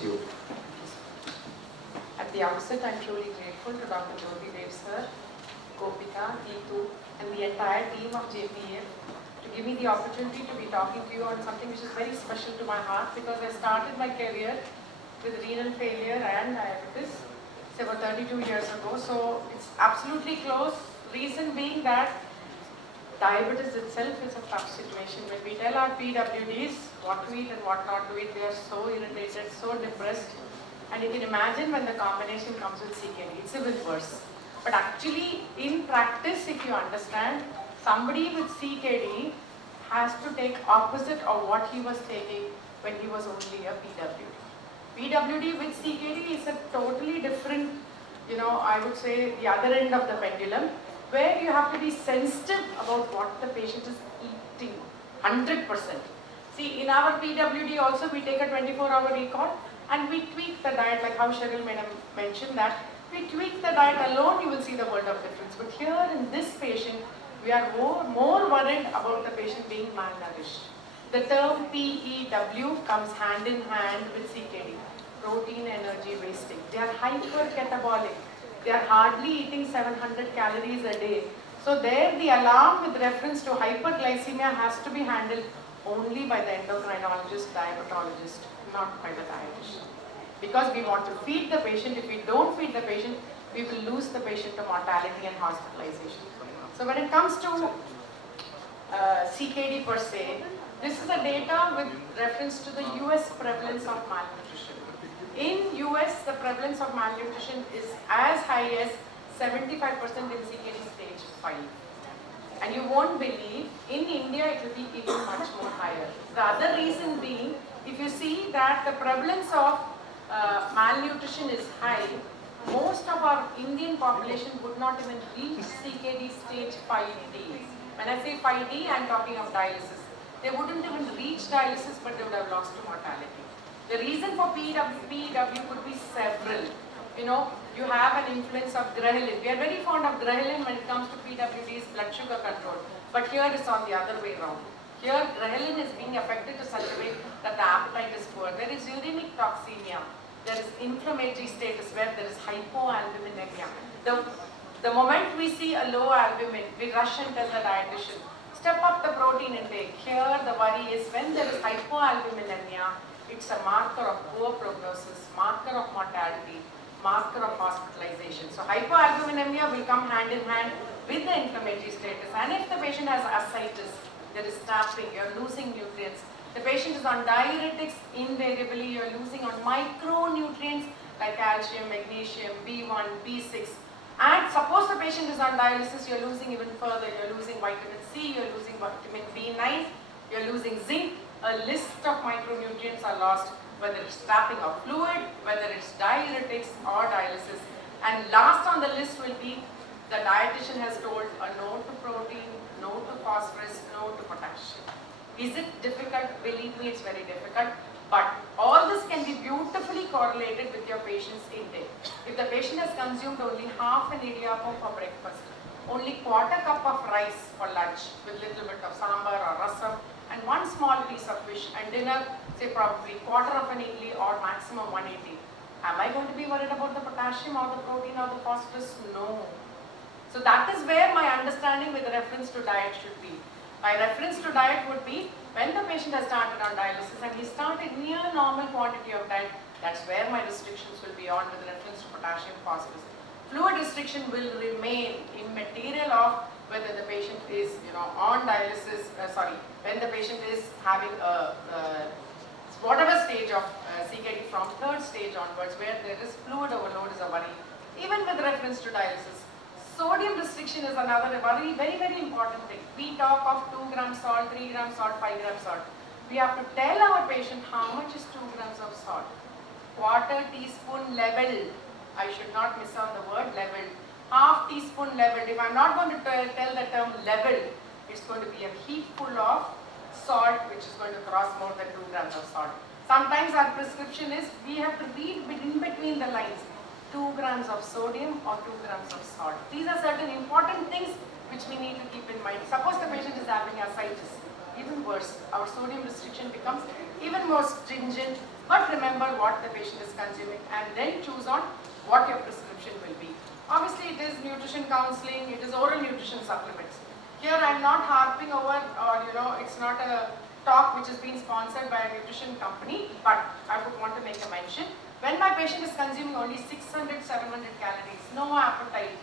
to you. At the outset, I'm truly grateful to Dr. Jyoti Dev sir, Gopika, Neetu, and the entire team of JPEF to give me the opportunity to be talking to you on something which is very special to my heart, because I started my career with renal failure and diabetes about 32 years ago. So it's absolutely close. Reason being that diabetes itself is a tough situation. When we tell our PWDs what to eat and what not to eat, they are so irritated, so depressed. And you can imagine when the combination comes with CKD, it's even worse. But actually, in practice, if you understand, somebody with CKD has to take opposite of what he was taking when he was only a PWD. PWD with CKD is a totally different, I would say the other end of the pendulum, where you have to be sensitive about what the patient is eating, 100%. See, in our PWD also we take a 24-hour recall and we tweak the diet, like how Cheryl mentioned that. We tweak the diet alone, you will see the world of difference. But here in this patient, we are more worried about the patient being malnourished. The term PEW comes hand in hand with CKD, protein energy wasting. They are hypercatabolic. They are hardly eating 700 calories a day. So there the alarm with reference to hyperglycemia has to be handled only by the endocrinologist, diabetologist, not by the dietitian. Because we want to feed the patient. If we don't feed the patient, we will lose the patient to mortality and hospitalization. So when it comes to CKD per se, this is the data with reference to the US prevalence of malnutrition. In US, the prevalence of malnutrition is as high as 75% in CKD stage 5. And you won't believe, in India it will be even much more higher. The other reason being, if you see that the prevalence of malnutrition is high, most of our Indian population would not even reach CKD stage 5D. When I say 5D, I am talking of dialysis. They wouldn't even reach dialysis, but they would have lost to mortality. The reason for PEW could be several. You have an influence of ghrelin. We are very fond of ghrelin when it comes to PWD's blood sugar control. But here it's on the other way around. Here ghrelin is being affected to such a way that the appetite is poor. There is uremic toxemia. There is inflammatory status where there is hypoalbuminemia. The moment we see a low albumin, we rush and tell the dietitian, step up the protein intake. Here the worry is when there is hypoalbuminemia, it's a marker of poor prognosis, marker of mortality, marker of hospitalization. So hypoalbuminemia will come hand in hand with the inflammatory status. And if the patient has ascites, there is tapping, you're losing nutrients. The patient is on diuretics, invariably you're losing on micronutrients like calcium, magnesium, B1, B6. And suppose the patient is on dialysis, you're losing even further. You're losing vitamin C, you're losing vitamin B9, you're losing zinc. A list of micronutrients are lost, whether it's trapping of fluid, whether it's diuretics or dialysis. And last on the list will be the dietitian has told a no to protein, no to phosphorus, no to potassium. Is it difficult? Believe me, it's very difficult. But all this can be beautifully correlated with your patient's intake. If the patient has consumed only half an idiyappam for breakfast, only quarter cup of rice for lunch with little bit of sambar or rasam, and one small piece of fish, and dinner, say probably quarter of an idli or maximum 180. Am I going to be worried about the potassium or the protein or the phosphorus? No. So that is where my understanding with reference to diet should be. My reference to diet would be when the patient has started on dialysis and he started near normal quantity of diet, that's where my restrictions will be on with reference to potassium, phosphorus. Fluid restriction will remain immaterial of whether the patient is on dialysis, when the patient is having whatever stage of CKD from third stage onwards, where there is fluid overload is a worry. Even with reference to dialysis, sodium restriction is another very, very, very important thing. We talk of 2 grams salt, 3 grams salt, 5 grams salt. We have to tell our patient how much is 2 grams of salt. Quarter teaspoon level. I should not miss on the word level. Half teaspoon level. If I'm not going to tell the term level, it's going to be a heap full of salt which is going to cross more than 2 grams of salt. Sometimes our prescription is we have to read in between the lines. 2 grams of sodium or 2 grams of salt. These are certain important things which we need to keep in mind. Suppose the patient is having ascites, even worse, our sodium restriction becomes even more stringent But remember what the patient is consuming and then choose on what your prescription will be. Obviously it is nutrition counseling, it is oral nutrition supplements. Here I am not harping over, or it's not a talk which is being sponsored by a nutrition company, but I would want to make a mention. When my patient is consuming only 600, 700 calories, no appetite,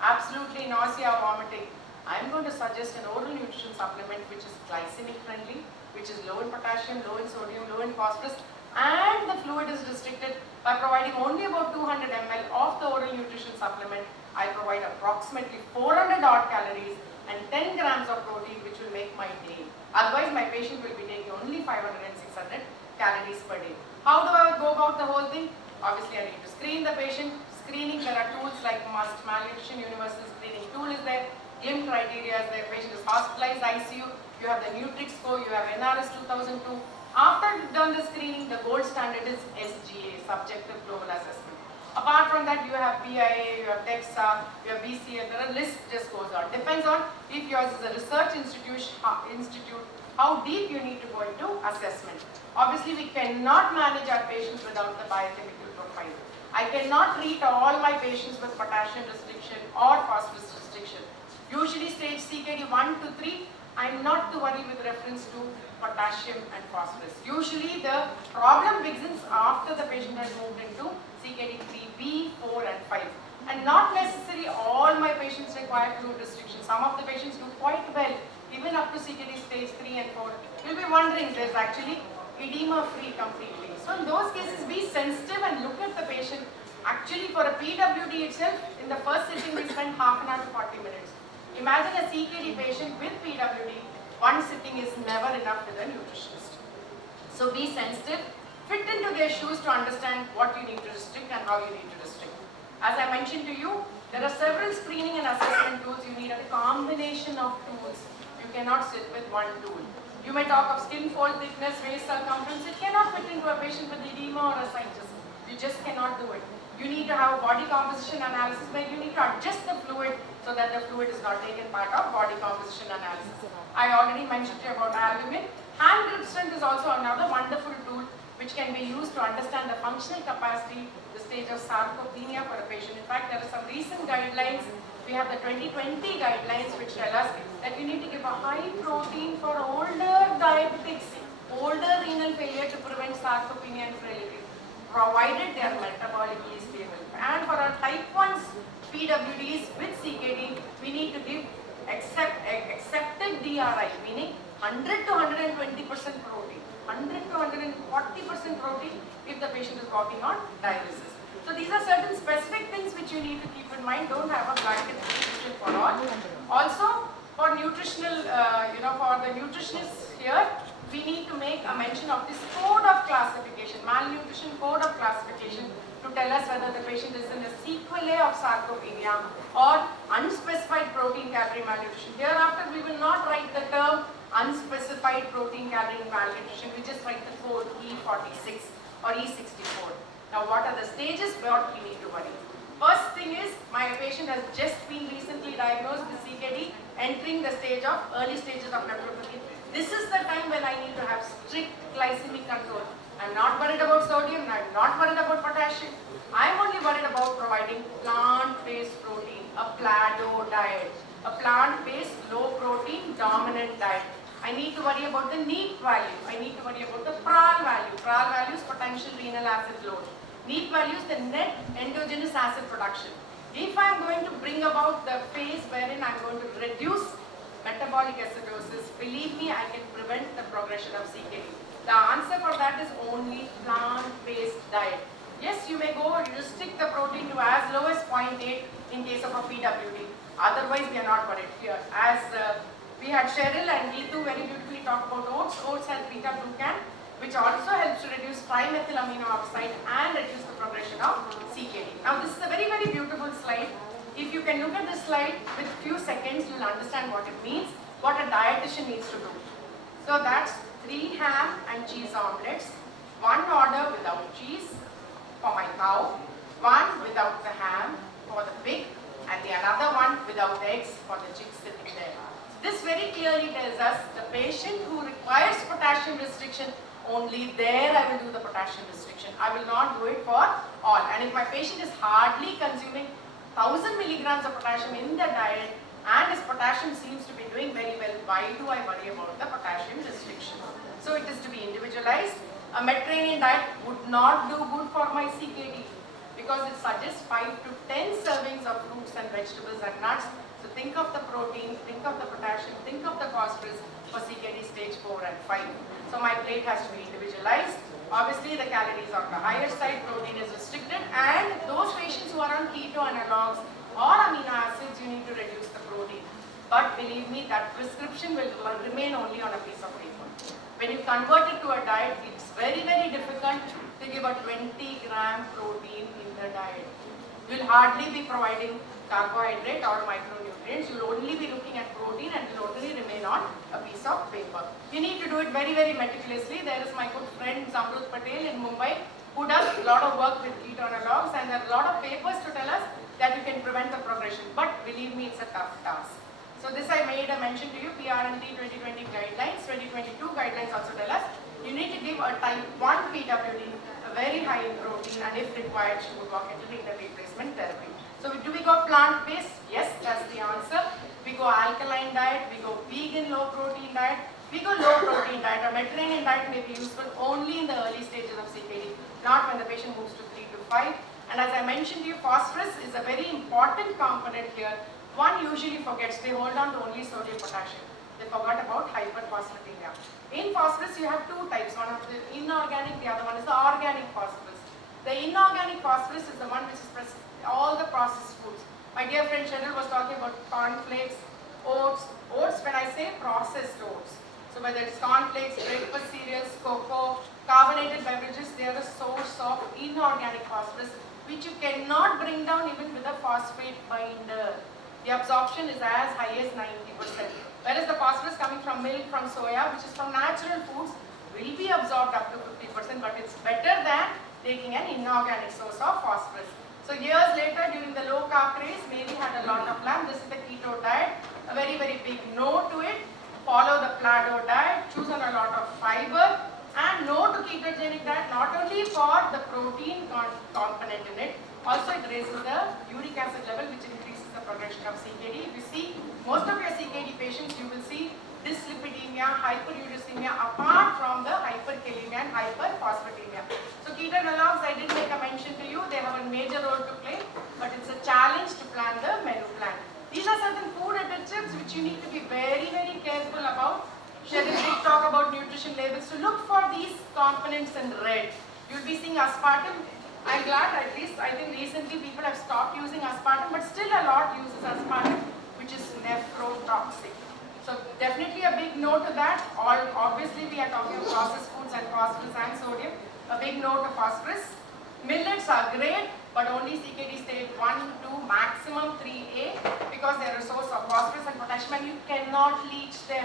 absolutely nausea, vomiting, I am going to suggest an oral nutrition supplement which is glycemic friendly, which is low in potassium, low in sodium, low in phosphorus, and the fluid is restricted by providing only about 200 ml of the oral nutrition supplement. I provide approximately 400 odd calories and 10 grams of protein, which will make my day. Otherwise, my patient will be taking only 500 and 600 calories per day. How do I go about the whole thing? Obviously, I need to screen the patient. Screening, there are tools like MUST, Malnutrition Universal Screening Tool is there. GLIM criteria is there. Patient is hospitalized, ICU. You have the Nutrix score. You have NRS 2002. After you've done the screening, the gold standard is SGA, Subjective Global Assessment. Apart from that, you have PIA, you have DEXA, you have BCA, the list just goes on. Depends on if yours is a research institute, how deep you need to go into assessment. Obviously, we cannot manage our patients without the biochemical profile. I cannot treat all my patients with potassium restriction or phosphorus restriction. Usually stage CKD 1 to 3, I'm not to worry with reference to potassium and phosphorus. Usually the problem begins after the patient has moved into CKD 3B, 4 and 5. And not necessarily all my patients require fluid restriction. Some of the patients do quite well, even up to CKD stage 3 and 4. You'll be wondering, there's actually edema free completely. So in those cases, be sensitive and look at the patient. Actually for a PWD itself, in the first sitting we spend half an hour to 40 minutes. Imagine a CKD patient with PWD, one sitting is never enough with a nutritionist. So be sensitive, fit into their shoes to understand what you need to restrict and how you need to restrict. As I mentioned to you, there are several screening and assessment tools. You need a combination of tools. You cannot sit with one tool. You may talk of skin fold thickness, waist circumference. It cannot fit into a patient with edema or ascites. You just cannot do it. You need to have a body composition analysis where you need to adjust the fluid so that the fluid is not taken part of body composition analysis. I already mentioned to you about albumin. Hand grip strength is also another wonderful tool which can be used to understand the functional capacity, the stage of sarcopenia for a patient. In fact, there are some recent guidelines. We have the 2020 guidelines which tell us that you need to give a high protein for older diabetics, older renal failure to prevent sarcopenia and frailty, provided they are metabolically stable. And for our type 1s PWDs with CKD, we need to give accepted DRI, meaning 100 to 120% protein, 100 to 140% protein if the patient is walking on dialysis. So these are certain specific things which you need to keep in mind. Don't have a blanket prescription for all. Also, for nutritional, for the nutritionists here, we need to make a mention of this code of classification, malnutrition code of classification, to tell us whether the patient is in a sequelae of sarcopenia or unspecified protein calorie malnutrition. Hereafter, we will not write the term unspecified protein calorie malnutrition. We just write the code E46 or E64. Now, what are the stages? What we need to worry? First thing is, my patient has just been recently diagnosed with CKD, entering the stage of early stages of nephropathy. This is the time when I need to have strict glycemic control. I'm not worried about sodium, I'm not worried about potassium. I'm only worried about providing plant-based protein, a PLADO diet, a plant-based low protein dominant diet. I need to worry about the NEAT value. I need to worry about the PRAL value. PRAL value is potential renal acid load. NEAT value is the net endogenous acid production. If I'm going to bring about the phase wherein I'm going to reduce metabolic acidosis, believe me, I can prevent the progression of CKD. The answer for that is only plant-based diet. Yes, you may go and restrict the protein to as low as 0.8 in case of a PWD. Otherwise, we are not worried here. As we had Cheryl and Geetu very beautifully talk about oats. Oats has beta-glucan, which also helps to reduce trimethylamino oxide and reduce the progression of CKD. Now, this is a very, very beautiful slide. If you can look at this slide with few seconds, you will understand what it means, what a dietitian needs to do. So that's 3 ham and cheese omelets, 1 order without cheese for my cow, 1 without the ham for the pig, and the another one without eggs for the chicks sitting there. This very clearly tells us the patient who requires potassium restriction only there I will do the potassium restriction. I will not do it for all. And if my patient is hardly consuming 1000 milligrams of potassium in the diet and his potassium seems to be doing very well, why do I worry about the potassium restriction? So it is to be individualized. A Mediterranean diet would not do good for my CKD because it suggests 5 to 10 servings of fruits and vegetables and nuts. So think of the protein, think of the potassium, think of the phosphorus for CKD stage 4 and 5. So my plate has to be individualized. Obviously the calories on the higher side, protein is restricted, and those patients who are on keto analogs or amino acids, you need to reduce the protein. But believe me, that prescription will remain only on a piece of paper. When you convert it to a diet, it's very, very difficult to give a 20-gram protein in the diet. You will hardly be providing carbohydrate or micronutrients. You will only be looking at protein and will only remain on a piece of paper. You need to do it very, very meticulously. There is my good friend Zamrud Patel in Mumbai who does a lot of work with keto analogs, and there are a lot of papers to tell us that you can prevent the progression. But believe me, it's a tough task. So this I made a mention to you, PRNT 2020 guidelines, 2022 guidelines also tell us you need to give a type 1 PWD, a very high in protein, and if required, she would walk into renal replacement therapy. So do we go plant-based? Yes, that's the answer. We go alkaline diet, we go vegan low protein diet, we go low protein diet. A Mediterranean diet may be useful only in the early stages of CKD, not when the patient moves to 3 to 5. And as I mentioned to you, phosphorus is a very important component here. One usually forgets, they hold on to only sodium potassium. They forgot about hyperphosphatemia. In phosphorus, you have two types. One of the inorganic, the other one is the organic phosphorus. The inorganic phosphorus is the one which is present in all the processed foods. My dear friend Cheryl was talking about cornflakes, oats. Oats, when I say processed oats. So whether it's cornflakes, breakfast cereals, cocoa, carbonated beverages, they are the source of inorganic phosphorus, which you cannot bring down even with a phosphate binder. The absorption is as high as 90%. Whereas the phosphorus coming from milk, from soya, which is from natural foods, will be absorbed up to 50%, but it's better than taking an inorganic source of phosphorus. So years later, during the low carb craze, Mary had a lot of lamb. This is the keto diet. A very, very big no to it. Follow the Plado diet, choose on a lot of fiber, and no to ketogenic diet, not only for the protein component in it, also it raises the uric acid level, which increases the progression of CKD. If you see most of your CKD patients, you will see dyslipidemia, hyperuricemia, apart from the hyperkalemia and hyperphosphatemia. So keto analogs, I did make a mention to you, they have a major role to play, but it's a challenge to plan the menu plan. These are certain food additives which you need to be very, very careful about. Cheryl did talk about nutrition labels, so look for these components in red. You'll be seeing aspartame. I'm glad, at least I think recently people have stopped using aspartame, but still a lot uses aspartame, which is nephrotoxic. So definitely a big no to that. Obviously we are talking of processed foods and phosphorus and sodium. A big no to phosphorus. Millets are great, but only CKD stage 1, 2, maximum 3A, because they are a source of phosphorus and potassium, and you cannot leach them.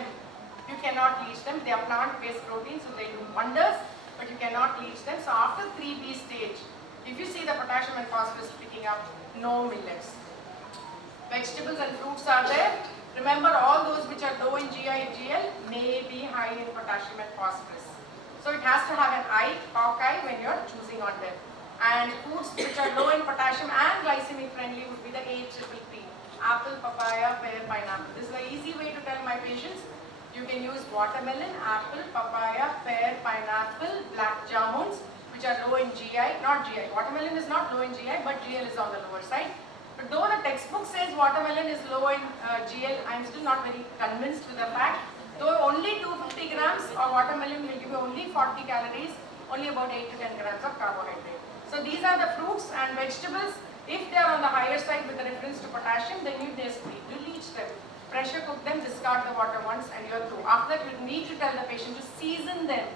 You cannot leach them. They are plant-based proteins, so they do wonders, but you cannot leach them. So after 3B stage, if you see the potassium and phosphorus picking up, no millets. Vegetables and fruits are there. Remember, all those which are low in GI and GL may be high in potassium and phosphorus. So it has to have an eye, hawk-eye, when you're choosing on them. And foods which are low in potassium and glycemic friendly would be the APPP. Apple, papaya, pear, pineapple. This is an easy way to tell my patients. You can use watermelon, apple, papaya, pear, pineapple, black jamuns, which are low in GI, not GI. Watermelon is not low in GI, but GL is on the lower side. But though the textbook says watermelon is low in GL, I am still not very convinced with the fact. Though only 250 grams of watermelon will give you only 40 calories, only about 8 to 10 grams of carbohydrate. So these are the fruits and vegetables. If they are on the higher side with the reference to potassium, then you just need to leach them. Pressure cook them, discard the water once, and you're through. After that, you need to tell the patient to season them.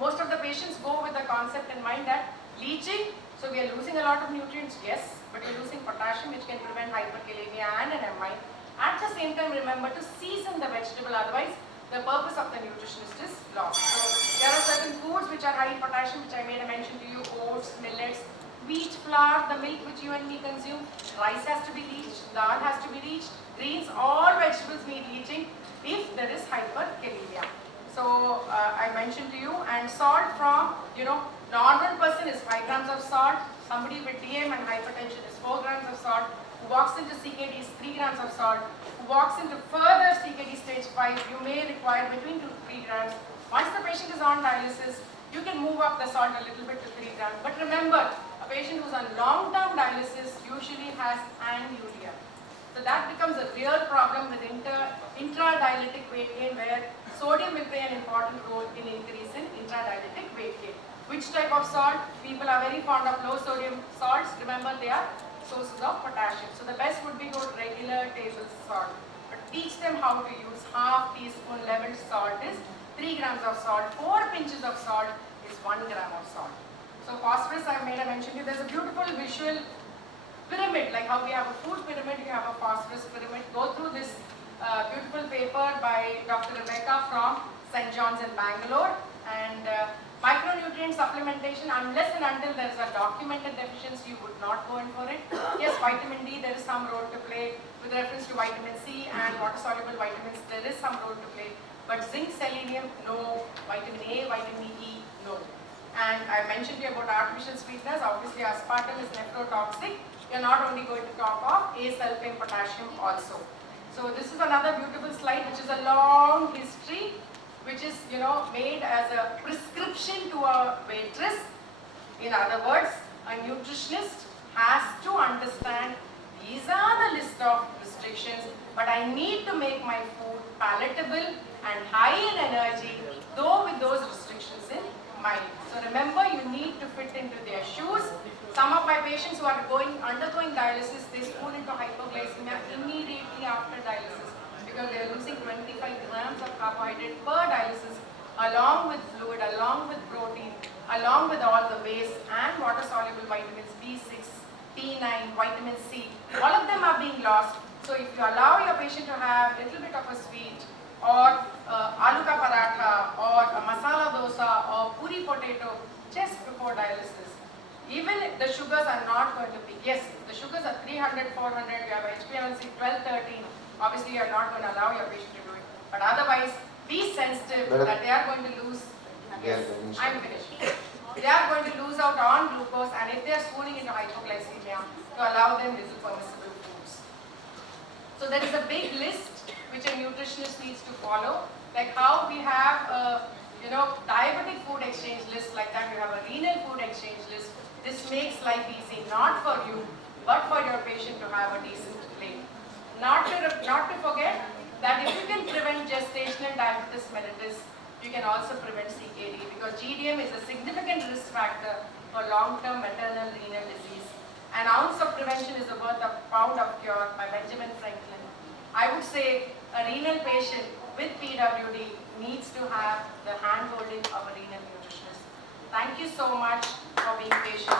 Most of the patients go with the concept in mind that leaching, so we are losing a lot of nutrients, yes, but we're losing potassium, which can prevent hyperkalemia and an MI. At the same time, remember to season the vegetable, otherwise the purpose of the nutritionist is lost. So there are certain foods which are high in potassium, which I made a mention to you: oats, millets, wheat flour, the milk which you and me consume, rice has to be leached, dal has to be leached, greens, all vegetables need leaching if there is hyperkalemia. So I mentioned to you, and salt from, normal person is 5 grams of salt, somebody with DM and hypertension is 4 grams of salt, who walks into CKD is 3 grams of salt, who walks into further CKD stage 5, you may require between 2 to 3 grams. Once the patient is on dialysis, you can move up the salt a little bit to 3 grams. But remember, a patient who's on long-term dialysis usually has anuria. So that becomes a real problem with intradialytic weight gain, where sodium will play an important role in increase in intradialytic weight gain. Which type of salt? People are very fond of low sodium salts. Remember, they are sources of potassium. So the best would be to regular table salt. But teach them how to use half teaspoon leveled salt is 3 grams of salt, 4 pinches of salt is 1 gram of salt. So phosphorus, I made a mention to you. There's a beautiful visual pyramid, like how we have a food pyramid, you have a phosphorus pyramid. Go through this beautiful paper by Dr. Rebecca from St. John's in Bangalore. And micronutrient supplementation, unless and until there is a documented deficiency, you would not go in for it. Yes, vitamin D, there is some role to play. With reference to vitamin C and water-soluble vitamins, there is some role to play. But zinc, selenium, no. Vitamin A, vitamin E, no. And I mentioned here about artificial sweeteners. Obviously, aspartame is nephrotoxic. You're not only going to talk of A-sulfame potassium also. So this is another beautiful slide, which is a long history, which is, made as a prescription to a waitress. In other words, a nutritionist has to understand these are the list of restrictions, but I need to make my food palatable and high in energy, though with those restrictions in mind. So remember, you need to fit into their shoes. Some of my patients who are undergoing dialysis, they spoon into hypoglycemia immediately after dialysis because they are losing 25 grams of carbohydrate per dialysis, along with fluid, along with protein, along with all the base and water-soluble vitamins B6, B9, vitamin C. All of them are being lost. So if you allow your patient to have a little bit of a sweet, or aloo ka paratha, or a masala dosa, or puri potato just before dialysis, even if the sugars are not going to be, yes, the sugars are 300, 400, you have HbA1c 12, 13, obviously you are not going to allow your patient to do it. But otherwise, be sensitive that they are going to lose, yes, I'm finished. They are going to lose out on glucose, and if they are spooning into hypoglycemia, to allow them little permissible foods. So there is a big list which a nutritionist needs to follow, like how we have a diabetic food exchange list, like that you have a renal food exchange list. This makes life easy, not for you, but for your patient to have a decent plate. Not to forget that if you can prevent gestational diabetes mellitus, you can also prevent CKD, because GDM is a significant risk factor for long-term maternal renal disease. An ounce of prevention is worth a pound of cure by Benjamin Franklin. I would say a renal patient with PWD needs to have the hand-holding of a renal nutritionist. Thank you so much for being patient.